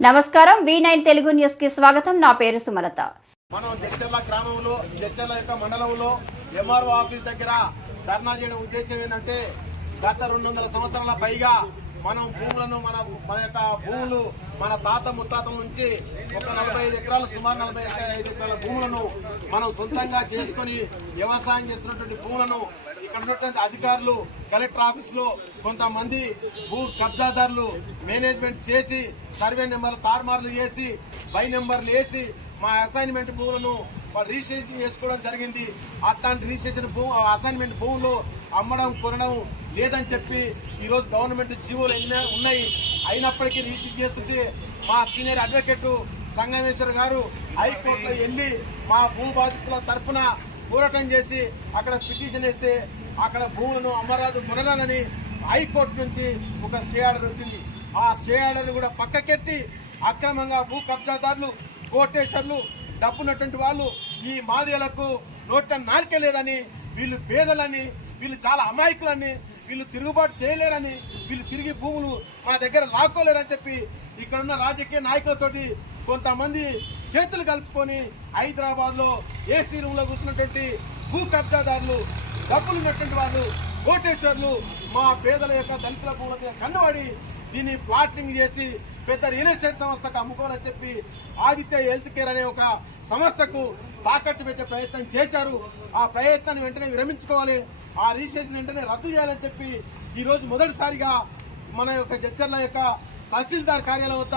నమస్కారం V nine Telugu న్యూస్కి స్వాగతం. నా పేరు సుమలత. మనం జడ్చర్ల గ్రామంలో జడ్చర్ల యొక్క మండలంలో ఎంఆర్ఓ ఆఫీస్ దగ్గర ధర్నా చేయడం ఉద్దేశం ఏంటంటే గత రెండు వందల సంవత్సరాల పైగా మనం భూములను మన మన యొక్క భూములు మన తాత ముత్తాతల నుంచి ఒక నలభై ఐదు ఎకరాలు సుమారు నలభై ఐదు ఎకరాల భూములను మనం సొంతంగా చేసుకొని వ్యవసాయం చేస్తున్నటువంటి భూములను ఇక్కడ ఉన్నటువంటి అధికారులు కలెక్టర్ ఆఫీస్లో కొంతమంది భూ కబ్జాదారులు మేనేజ్మెంట్ చేసి సర్వే నెంబర్లు తారుమార్లు చేసి బై నెంబర్లు వేసి మా అసైన్మెంట్ భూములను వాళ్ళు రిజిస్ట్రేషన్ చేసుకోవడం జరిగింది. అట్లాంటి రిజిస్ట్రేషన్ భూ అసైన్మెంట్ భూములు అమ్మడం కొనడం లేదని చెప్పి ఈరోజు గవర్నమెంట్ జీవోలు ఎన్నో ఉన్నాయి. అయినప్పటికీ రిజిస్టర్ చేస్తుంటే మా సీనియర్ అడ్వకేటు సంగమేశ్వర్ గారు హైకోర్టులో వెళ్ళి మా భూ బాధితుల తరఫున పోరాటం చేసి అక్కడ పిటిషన్ వేస్తే అక్కడ భూములను అమ్మరాదు కొనరాదని హైకోర్టు నుంచి ఒక స్టే ఆర్డర్ వచ్చింది. ఆ స్టే ఆర్డర్ని కూడా పక్కకెట్టి అక్రమంగా భూ కబ్జాదారులు కోటేశ్వర్లు డబ్బున్నటువంటి వాళ్ళు ఈ మాదిగలకు నోట నాలిక లేదని వీళ్ళు పేదలని వీళ్ళు చాలా అమాయకులని వీళ్ళు తిరుగుబాటు చేయలేరని వీళ్ళు తిరిగి భూములు మా దగ్గర లాక్కోలేరని చెప్పి ఇక్కడ ఉన్న రాజకీయ నాయకులతోటి కొంతమంది చేతులు కలుపుకొని హైదరాబాద్లో ఏసీ రూమ్లో కూర్చున్నటువంటి భూ కబ్జాదారులు డబ్బులు ఉన్నటువంటి వాళ్ళు కోటేశ్వర్లు మా పేదల యొక్క దళితుల భూములకి కన్నుబడి దీన్ని ప్లాటింగ్ చేసి పెద్ద రియల్ ఎస్టేట్ సంస్థకు అమ్ముకోవాలని చెప్పి ఆదిత్య హెల్త్ కేర్ అనే ఒక సంస్థకు తాకట్టు పెట్టే ప్రయత్నం చేశారు. ఆ ప్రయత్నాన్ని వెంటనే విరమించుకోవాలి. ఆ రిజిస్ట్రేషన్ వెంటనే రద్దు చేయాలని చెప్పి ఈరోజు మొదటిసారిగా మన యొక్క జడ్చర్ల యొక్క తహసీల్దార్ కార్యాలయం వద్ద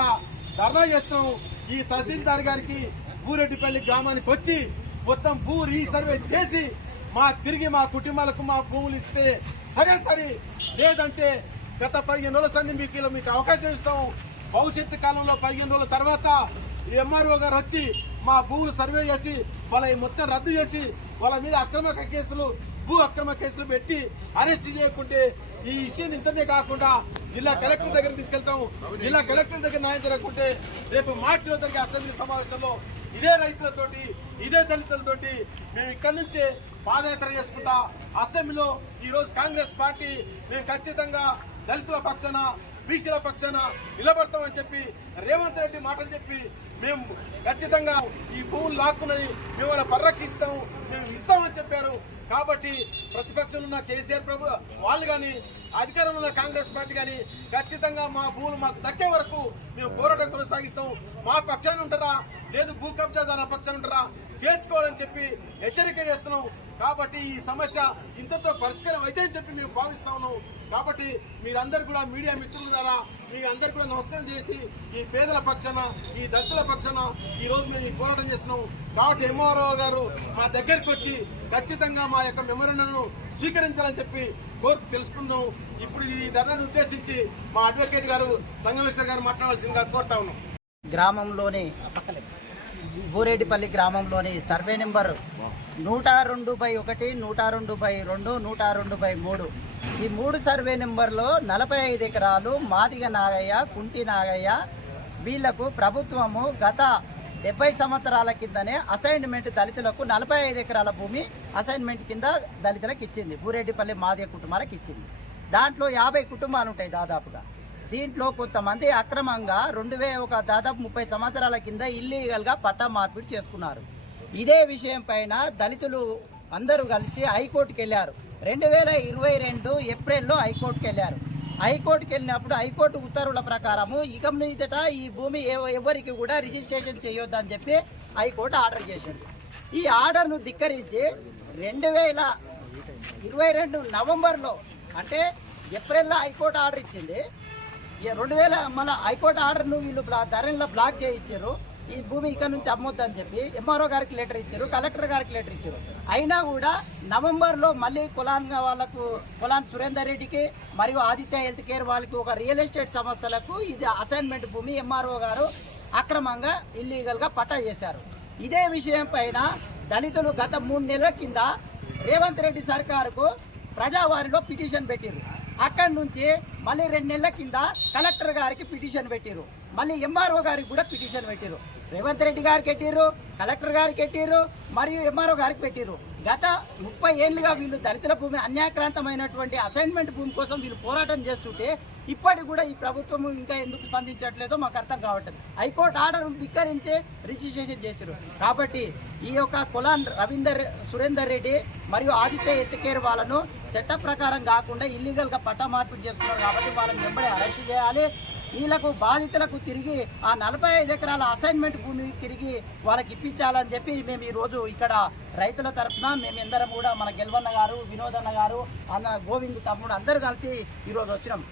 ధర్నా చేస్తున్నాం. ఈ తహసీల్దార్ గారికి భూరెడ్డిపల్లి గ్రామానికి వచ్చి మొత్తం భూ రీసర్వే చేసి మా తిరిగి మా కుటుంబాలకు మా భూములు ఇస్తే సరే సరే. లేదంటే గత పదిహేను రోజుల సంది మీకు మీకు అవకాశం ఇస్తాం. భవిష్యత్తు కాలంలో పదిహేను రోజుల తర్వాత ఎంఆర్ఓ గారు వచ్చి మా భూములు సర్వే చేసి వాళ్ళ ఈ మొత్తం రద్దు చేసి వాళ్ళ మీద అక్రమ కేసులు భూ అక్రమ కేసులు పెట్టి అరెస్ట్ చేయకుంటే ఈ విషయం ఇంతనే కాకుండా జిల్లా కలెక్టర్ దగ్గర తీసుకెళ్తాం జిల్లా కలెక్టర్ దగ్గర న్యాయం జరగకుంటే రేపు మార్చిలో జరిగే అసెంబ్లీ సమావేశంలో ఇదే రైతులతోటి ఇదే దళితులతోటి మేము ఇక్కడి నుంచే పాదయాత్ర చేసుకుంటా అసెంబ్లీలో ఈరోజు కాంగ్రెస్ పార్టీ మేము ఖచ్చితంగా దళితుల పక్షాన బీసీల పక్షాన నిలబడతామని చెప్పి రేవంత్ రెడ్డి మాటలు చెప్పి మేము ఖచ్చితంగా ఈ భూములు లాక్కున్నది మేము వాళ్ళ పరిరక్షిస్తాము మేము ఇస్తామని చెప్పారు. కాబట్టి ప్రతిపక్షంలో ఉన్న కేసీఆర్ ప్రభు వాళ్ళు కానీ అధికారంలో ఉన్న కాంగ్రెస్ పార్టీ కానీ ఖచ్చితంగా మా భూములు మాకు దక్కే వరకు మేము పోరాటం కొనసాగిస్తాం మా పక్షాన్ని ఉంటారా? లేదు భూ కబ్జాదారుల పక్షాన్ని ఉంటారా? తేల్చుకోవాలని చెప్పి హెచ్చరిక చేస్తున్నాం. కాబట్టి ఈ సమస్య ఇంతతో పరిష్కారం అయితే అని చెప్పి మేము భావిస్తా ఉన్నాం. కాబట్టి మీరందరూ కూడా మీడియా మిత్రుల ద్వారా మీ అందరు కూడా నమస్కారం చేసి ఈ పేదల పక్షాన ఈ దళితుల పక్షాన ఈ రోజు మేము ఈ పోరాటం చేస్తున్నాం. కాబట్టి ఎంఆర్ఓ గారు మా దగ్గరికి వచ్చి ఖచ్చితంగా మా యొక్క మెమోరండంను స్వీకరించాలని చెప్పి కోరుకు తెలుసుకుందాం. ఇప్పుడు ఈ ధర్నాన్ని ఉద్దేశించి మా అడ్వకేట్ గారు సంగమేశ్వర్ గారు మాట్లాడాల్సిందిగా కోరుతా ఉన్నాం. గ్రామంలోని బూరేటిపల్లి గ్రామంలోని సర్వే నెంబర్ నూట రెండు బై ఒకటి నూట రెండు బై రెండు నూట రెండు బై మూడు. ఈ మూడు సర్వే నెంబర్లో నలభై ఐదు ఎకరాలు మాదిగ నాగయ్య కుంటి నాగయ్య వీళ్ళకు ప్రభుత్వము గత డెబ్బై సంవత్సరాల కిందనే అసైన్మెంట్ దళితులకు నలభై ఐదు ఎకరాల భూమి అసైన్మెంట్ కింద దళితులకు ఇచ్చింది. బూరెడ్డిపల్లి మాదిగ కుటుంబాలకు ఇచ్చింది. దాంట్లో యాభై కుటుంబాలు ఉంటాయి దాదాపుగా. దీంట్లో కొంతమంది అక్రమంగా రెండు వే ఒక దాదాపు ముప్పై సంవత్సరాల కింద ఇల్లీగల్గా పట్టా మార్పిడి చేసుకున్నారు. ఇదే విషయం పైన దళితులు అందరూ కలిసి హైకోర్టుకి వెళ్ళారు. రెండు వేల ఇరవై రెండు ఏప్రిల్లో హైకోర్టుకి వెళ్ళారు. హైకోర్టుకి వెళ్ళినప్పుడు హైకోర్టు ఉత్తర్వుల ప్రకారము ఇక మీదట ఈ భూమి ఎవ- ఎవరికి కూడా రిజిస్ట్రేషన్ చేయొద్దని చెప్పి హైకోర్టు ఆర్డర్ చేసింది. ఈ ఆర్డర్ను ధిక్కరించి రెండు వేల ఇరవై రెండు నవంబర్లో అంటే ఏప్రిల్లో హైకోర్టు ఆర్డర్ ఇచ్చింది. రెండు వేల మళ్ళీ హైకోర్టు ఆర్డర్ను వీళ్ళు బ్లా ధరలో బ్లాక్ చేయించారు. ఈ భూమి ఇక్కడ నుంచి అమ్మొద్దని చెప్పి ఎంఆర్ఓ గారికి లెటర్ ఇచ్చారు కలెక్టర్ గారికి లెటర్ ఇచ్చారు. అయినా కూడా నవంబర్లో మళ్ళీ కులాన్ వాళ్ళకు కులాన్ సురేందర్ రెడ్డికి మరియు ఆదిత్య హెల్త్ కేర్ వాళ్ళకి ఒక రియల్ ఎస్టేట్ సంస్థలకు ఇది అసైన్మెంట్ భూమి ఎంఆర్ఓ గారు అక్రమంగా ఇల్లీగల్గా పట్టా చేశారు. ఇదే విషయం పైన దళితులు గత మూడు నెలల కింద రేవంత్ రెడ్డి సర్కారుకు ప్రజావారిలో పిటిషన్ పెట్టారు అక్కడి నుంచి మళ్ళీ రెండు నెలల కింద కలెక్టర్ గారికి పిటిషన్ పెట్టారు మళ్ళీ ఎంఆర్ఓ గారికి కూడా పిటిషన్ పెట్టారు రేవంత్ రెడ్డి గారికి పెట్టిరు కలెక్టర్ గారికి పెట్టిరు మరియు ఎంఆర్ఓ గారికి పెట్టిర్రు. గత ముప్పై ఏళ్ళుగా వీళ్ళు దళితుల భూమి అన్యాక్రాంతమైనటువంటి అసైన్మెంట్ భూమి కోసం వీళ్ళు పోరాటం చేస్తుంటే ఇప్పటికి కూడా ఈ ప్రభుత్వం ఇంకా ఎందుకు స్పందించట్లేదో మాకు అర్థం కావట్లేదు. హైకోర్టు ఆర్డర్ ధిక్కరించే రిజిస్ట్రేషన్ చేశారు కాబట్టి ఈ యొక్క కులాన్ రవీందర్ సురేందర్ రెడ్డి మరియు ఆదిత్య ఎత్తికేర్ వాళ్ళను చట్ట ప్రకారం కాకుండా ఇల్లీగల్గా పట్టా మార్పిడి చేసుకున్నారు కాబట్టి వాళ్ళని వెంబడి అరెస్ట్ చేయాలి. వీళ్ళకు బాధితులకు తిరిగి ఆ నలభై ఐదు ఎకరాల అసైన్మెంట్ భూమి తిరిగి వాళ్ళకి ఇప్పించాలని చెప్పి మేము ఈరోజు ఇక్కడ రైతుల తరఫున మేమందరం కూడా మన గెల్వన్న గారు వినోదన్న గారు అన్న గోవింద్ తమ్ముడు అందరూ కలిసి ఈరోజు వచ్చినాం.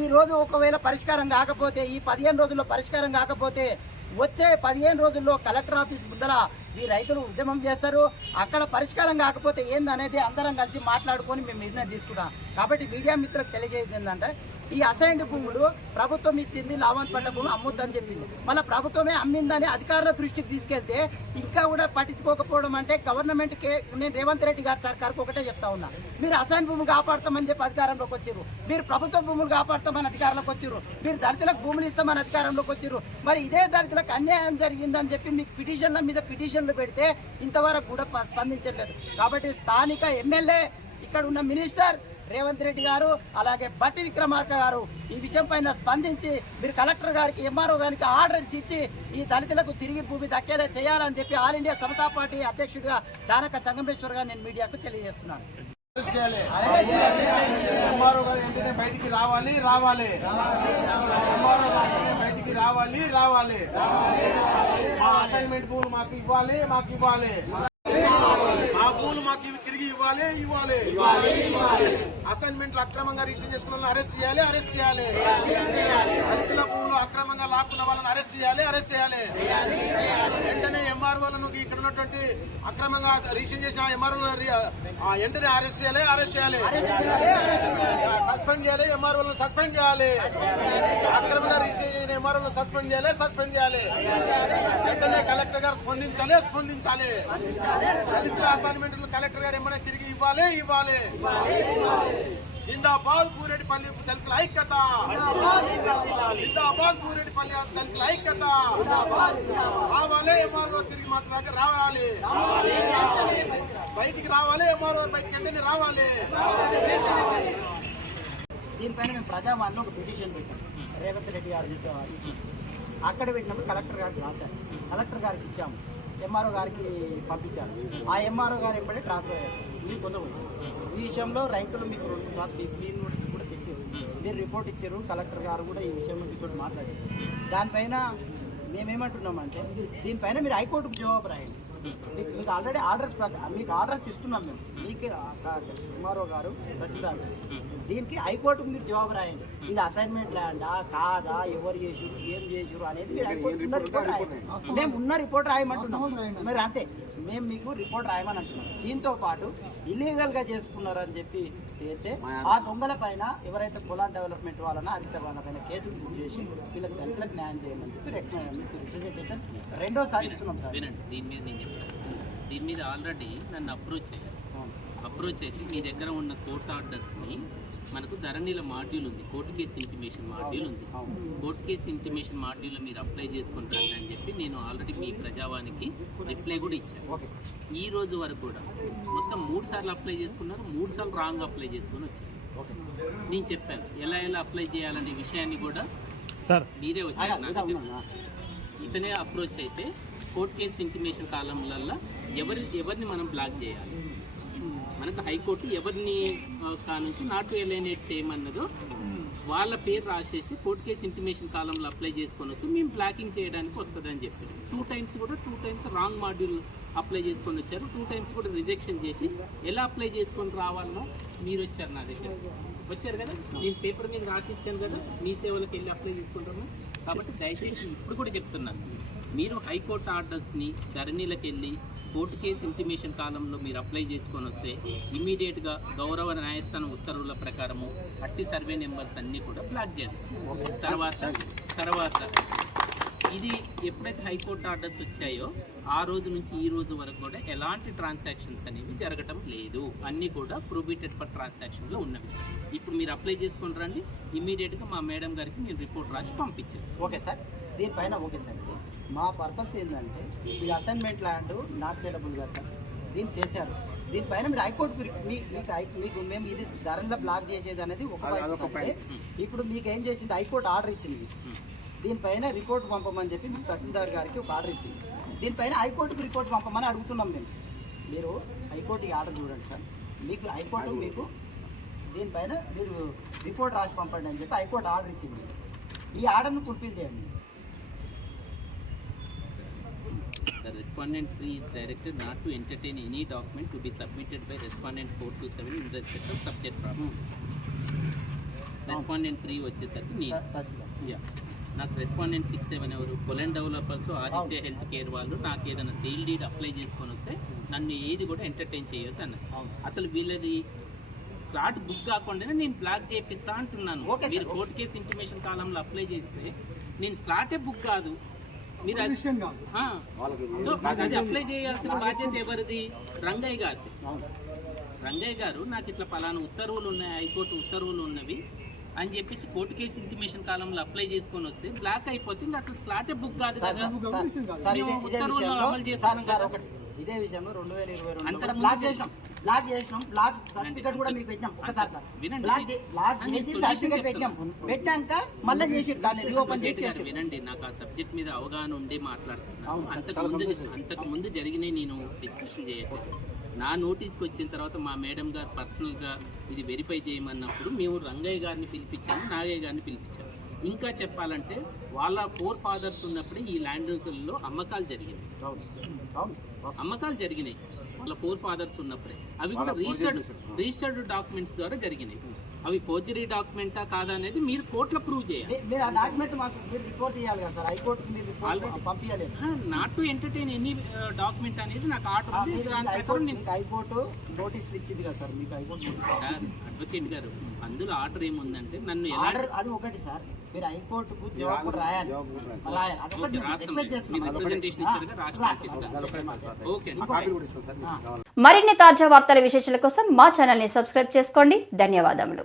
ఈ రోజు ఒకవేళ పరిష్కారం కాకపోతే ఈ పదిహేను రోజుల్లో పరిష్కారం కాకపోతే వచ్చే పదిహేను రోజుల్లో కలెక్టర్ ఆఫీస్ ముందర ఈ రైతులు ఉద్యమం చేస్తారు. అక్కడ పరిష్కారం కాకపోతే ఏందనేది అందరం కలిసి మాట్లాడుకొని మేము నిర్ణయం తీసుకున్నాం కాబట్టి మీడియా మిత్రులకు తెలియజేది ఏంటంటే ఈ అసైన్డ్ భూములు ప్రభుత్వం ఇచ్చింది లావన్ పట్ట భూమి అమ్ముద్దని చెప్పింది. మళ్ళీ ప్రభుత్వమే అమ్మిందని అధికారుల దృష్టికి తీసుకెళ్తే ఇంకా కూడా పట్టించుకోకపోవడం అంటే గవర్నమెంట్ కే నేను రేవంత్ రెడ్డి గారు సర్కార్కి ఒకటే చెప్తా ఉన్నా. మీరు అసైన్ భూములు కాపాడతామని చెప్పి అధికారంలోకి వచ్చారు. మీరు ప్రభుత్వ భూములు కాపాడతామని అధికారంలోకి వచ్చారు. మీరు దళితులకు భూములు ఇస్తామని అధికారంలోకి వచ్చారు. మరి ఇదే దళితులకు అన్యాయం జరిగిందని చెప్పి మీకు పిటిషన్ల మీద పిటిషన్లు పెడితే ఇంతవరకు కూడా స్పందించట్లేదు. కాబట్టి స్థానిక ఎమ్మెల్యే ఇక్కడ ఉన్న మినిస్టర్ రేవంత్ రెడ్డి గారు అలాగే బట్టి విక్రమార్క గారు ఈ విషయం పైన స్పందించి మీరు కలెక్టర్ గారికి ఎంఆర్ఓ గారికి ఆర్డర్స్ ఇచ్చి ఈ దళితులకు తిరిగి భూమి దక్కేలా చేయాలని చెప్పి ఆల్ ఇండియా సమతా పార్టీ అధ్యక్షుడిగా దానక సంగమేశ్వర్ గారు నేను మీడియాకు తెలియజేస్తున్నాను. ఎంఆర్ఓ బయటికి రావాలి రావాలి. బయటికి రావాలి రావాలి. మా అసైన్మెంట్ భూములు మాకు ఇవ్వాలి మాకు ఇవ్వాలి. మా భూములు మాకు ఇవి తిరిగి ఇవ్వాలి ఇవ్వాలి. అసైన్మెంట్లు అక్రమంగా రిజిస్టర్ చేసుకున్న వాళ్ళని అరెస్ట్ చేయాలి అరెస్ట్ చేయాలి. దళితుల భూములు అక్రమంగా లాక్కున్న వాళ్ళని అరెస్ట్ చేయాలి అరెస్ట్ చేయాలి. ఎంఆర్ఓలను ఇక్కడ ఉన్నటువంటి అక్రమంగా రిజిస్టర్ చేసిన ఎంఆర్ఓ వెంటనే అరెస్ట్ చేయాలి అరెస్ట్ చేయాలి. సస్పెండ్ చేయాలి ఎంఆర్ఓలను సస్పెండ్ చేయాలి. అక్రమంగా రీసెన్ చేసిన ఎంఆర్ఓలను సస్పెండ్ చేయాలి సస్పెండ్ చేయాలి. వెంటనే కలెక్టర్ గారు స్పందించాలి స్పందించాలి. దళితుల అసైన్మెంట్లు కలెక్టర్ గారు ఏమైనా తిరిగి ఇవ్వాలి ఇవ్వాలి. జిందాబాద్ పూరెడ్డిపల్లి దళితుల ఐక్యత. జిందాబాద్ పూరెడ్డిపల్లి దళితుల ఐక్యత. రావాలి ఎంఆర్ఓ తిరిగి మా దగ్గర రావాలి. బయటికి రావాలి ఎంఆర్ఓ బయటికి వెంటనే రావాలి. దీనిపైన మేము ప్రజావాణిలో ఒక పిటిషన్ పెట్టాం. రేవంత్ రెడ్డి గారు ఇచ్చి అక్కడ పెట్టినప్పుడు కలెక్టర్ గారికి రాశారు. కలెక్టర్ గారికి ఇచ్చాము. ఎంఆర్ఓ గారికి పంపించారు. ఆ ఎంఆర్ఓ గారు ఎప్పుడే ట్రాన్స్ఫర్ చేస్తారు ఇది పొందవచ్చు ఈ విషయంలో రైతులు మీకు రెండు సార్లు క్లీన్ నోటీస్ కూడా తెచ్చారు. మీరు రిపోర్ట్ ఇచ్చారు. కలెక్టర్ గారు కూడా ఈ విషయం మీతో మాట్లాడారు. దానిపైన మేమేమంటున్నామంటే దీనిపైన మీరు హైకోర్టుకు జవాబు రాయండి. మీకు మీకు ఆల్రెడీ ఆర్డర్స్ మీకు ఆర్డర్స్ ఇస్తున్నాం మేము. మీకు ఎంఆర్ఓ గారు తహసీల్దార్ గారు. దీనికి హైకోర్టుకు మీరు జవాబు రాయండి. ఇది అసైన్మెంట్ ల్యాండా కాదా ఎవరు చేసారు ఏం చేసారు అనేది మీరు హైకోర్టు ఉన్న రిపోర్ట్ రాయండి. మేము ఉన్న రిపోర్ట్ రాయమంటున్నాం. మరి అంతే. మేము మీకు రిపోర్ట్ రాయమని అంటున్నాం దీంతో పాటు ఇల్లీగల్గా చేసుకున్నారని చెప్పి తేలితే ఆ దొంగల పైన ఎవరైతే పొలా డెవలప్మెంట్ వాళ్ళన హరిత వాళ్ళ పైన కేసులు బుక్ చేసి వీళ్ళకి దళితులకు న్యాయం చేయమని చెప్పి రిప్రజెంటేషన్ రెండోసారి ఇస్తున్నాం సార్. వినండి దీని మీద నేను చెప్తాను. దీని మీద ఆల్రెడీ నన్ను అప్రోచ్ అయ్యారు అప్రోచ్ అయితే మీ దగ్గర ఉన్న కోర్ట్ ఆర్డర్స్ని మనకు ధరణిల మాడ్యూల్ ఉంది. కోర్టు కేసు ఇంటిమేషన్ మాడ్యూల్ ఉంది. కోర్టు కేసు ఇంటిమేషన్ మాడ్యూల్ మీరు అప్లై చేసుకుంటారు అని చెప్పి నేను ఆల్రెడీ మీ ప్రజావానికి రిప్లై కూడా ఇచ్చాను. ఈ రోజు వరకు కూడా మొత్తం మూడు సార్లు అప్లై చేసుకున్నారు. మూడు సార్లు రాంగ్ అప్లై చేసుకొని వచ్చారు. నేను చెప్పాను. ఎలా ఎలా అప్లై చేయాలనే విషయాన్ని కూడా సార్ మీరే వచ్చారు ఇతనే అప్రోచ్ అయితే కోర్ట్ కేసు ఇంటిమేషన్ కాలంలో ఎవరి ఎవరిని మనం బ్లాక్ చేయాలి? మనకు హైకోర్టు ఎవరిని నుంచి నాట్ ఎలైనేట్ చేయమన్నదో వాళ్ళ పేరు రాసేసి కోర్ట్ కేసు ఇంటిమేషన్ కాలంలో అప్లై చేసుకొని వస్తే మేము బ్లాకింగ్ చేయడానికి వస్తుందని చెప్పారు. టూ టైమ్స్ కూడా two times wrong module apply చేసుకొని వచ్చారు. టూ టైమ్స్ కూడా రిజెక్షన్ చేసి ఎలా అప్లై చేసుకొని రావాలనో మీరు వచ్చారు నా దగ్గర. వచ్చారు కదా? నేను పేపర్ మీద రాసి ఇచ్చాను కదా? మీ సేవలకు వెళ్ళి అప్లై చేసుకుంటాను. కాబట్టి దయచేసి ఇప్పుడు కూడా చెప్తున్నాను. మీరు హైకోర్టు ఆర్డర్స్ని ధరణిలకు వెళ్ళి కోర్టు కేసు ఇంటిమేషన్ కాలంలో మీరు అప్లై చేసుకొని వస్తే ఇమీడియట్గా గౌరవ న్యాయస్థానం ఉత్తర్వుల ప్రకారము అట్టి సర్వే నెంబర్స్ అన్నీ కూడా బ్లాక్ చేస్తాం తర్వాత తర్వాత ఇది ఎప్పుడైతే హైకోర్టు ఆర్డర్స్ వచ్చాయో ఆ రోజు నుంచి ఈ రోజు వరకు కూడా ఎలాంటి ట్రాన్సాక్షన్స్ అనేవి జరగటం లేదు. అన్నీ కూడా ప్రొబిటెడ్ ఫర్ ట్రాన్సాక్షన్లో ఉన్నవి. ఇప్పుడు మీరు అప్లై చేసుకుని రండి. ఇమీడియట్గా మా మేడం గారికి నేను రిపోర్ట్ రాసి పంపించేస్తాను. Okay sir. దీనిపైన ఓకే సార్. మా పర్పస్ ఏంటంటే ఈ అసైన్మెంట్ ల్యాండ్ నాట్ సేలబుల్గా సార్. దీన్ని చేశారు. దీనిపైన మీరు హైకోర్టు మీకు మీకు మేము ఇది ధరలో బ్లాక్ చేసేది అనేది ఒక ఇప్పుడు మీకు ఏం చేసింది? హైకోర్టు ఆర్డర్ ఇచ్చింది దీనిపైన రిపోర్ట్ పంపమని చెప్పి మీకు తహసీల్దార్ గారికి ఒక ఆర్డర్ ఇచ్చింది. దీనిపైన హైకోర్టుకి రిపోర్ట్ పంపమని అడుగుతున్నాం మేము. మీరు హైకోర్టుకి ఆర్డర్ చూడండి సార్. మీకు హైకోర్టు మీకు దీనిపైన మీరు రిపోర్ట్ రాసి పంపండి అని చెప్పి హైకోర్టు ఆర్డర్ ఇచ్చింది. ఈ ఆర్డర్ను ఫుల్ఫిల్ చేయండి. Respondent 3 is directed not to entertain any document to be submitted by respondent 427 in respect of subject problem. Respondent 3 వచ్చేసరికి యా నాకు రెస్పాండెంట్ సిక్స్ సెవెన్ ఎవరు? కొలెన్ డెవలపర్స్ ఆదిత్య హెల్త్ కేర్ వాళ్ళు నాకు ఏదైనా సేల్ డీడ్ అప్లై చేసుకొని వస్తే నన్ను ఏది కూడా ఎంటర్టైన్ చేయొద్దు అన్నది. అసలు వీళ్ళది స్లాట్ బుక్ కాకుండానే నేను బ్లాక్ చేపిస్తా అంటున్నాను. మీరు. కోర్టు కేసు ఇంటిమేషన్ కాలంలో అప్లై చేస్తే నేను స్లాటే బుక్ కాదు. మీరు. సో నాకు అది అప్లై చేయాల్సిన బాధ్యత ఎవరిది రంగయ్య అవును రంగయ్య గారు నాకు ఇట్లా పలానా ఉత్తర్వులు ఉన్నాయి హైకోర్టు ఉత్తర్వులు ఉన్నవి అని చెప్పేసి కోర్టు కేసు ఇంటిమేషన్ కాలంలో అప్లై చేసుకొని వస్తే బ్లాక్ అయిపోతే ఇంకా అసలు స్లాటే బుక్ కాదు సార్, కదా ఉత్తర్వులు అమలు. ఒకటి. ఇదే విషయంలో రెండు వేల ఇరవై రెండు బ్లాక్ చేసినాం చేసినాం. సర్టిఫికేట్ కూడా మీకు పెట్టినాం. ఒకసారి సార్ వినండి. చేసి సర్టిఫికేట్ పెట్టాం పెట్టాక మళ్ళీ చేసి దాన్ని రీఓపెన్ చేసి వినండి నాకు ఆ సబ్జెక్ట్ మీద అవగాహన ఉండి మాట్లాడుతున్నాను అంతకు ముందు అంతకు ముందు జరిగినాయి నేను డిస్కషన్ చేయట్లేదు. నా నోటీస్కి వచ్చిన తర్వాత మా మేడం గారు పర్సనల్గా ఇది వెరిఫై చేయమన్నప్పుడు మేము రంగయ్య గారిని పిలిపించాము నాగయ్య గారిని పిలిపించాము. ఇంకా చెప్పాలంటే వాళ్ళ ఫోర్ ఫాదర్స్ ఉన్నప్పుడే ఈ ల్యాండ్లో అమ్మకాలు జరిగినాయి. అమ్మకాలు జరిగినాయి. వాళ్ళ ఫోర్ ఫాదర్స్ ఉన్నప్పుడే. అవి కూడా రిజిస్టర్డ్ రిజిస్టర్డ్ డాక్యుమెంట్స్ ద్వారా జరిగినాయి. అవి ఫోర్జరీ డాక్యుమెంటా కాదా అనేది మీరు కోర్టులో ప్రూవ్ చేయాలి. మీరు ఆ డాక్యుమెంట్ మాకు మీరు రిపోర్ట్ ఇవ్వాలి కదా సార్. హైకోర్టుకి మీరు రిపోర్ట్ పంపించాలి not to entertain any document అనేది నాకు ఆర్డర్ ఉంది. దాని ప్రకారం నేను హైకోర్టు నోటీసులు ఇచ్చింది కదా సార్. మీకు హైకోర్టు అడ్వకేట్ గారు అందులో ఆర్డర్ ఏముందంటే నన్ను ఎలా అది ఒకటి సార్. మీరు హైకోర్టుకు జవాబు రాయాలి. రాయాలి. అదొకటి రిక్వెస్ట్ చేస్తున్నాం. మరిన్ని తాజా వార్తల విశేషాల కోసం మా ఛానల్ని సబ్స్క్రైబ్ చేసుకోండి. ధన్యవాదములు.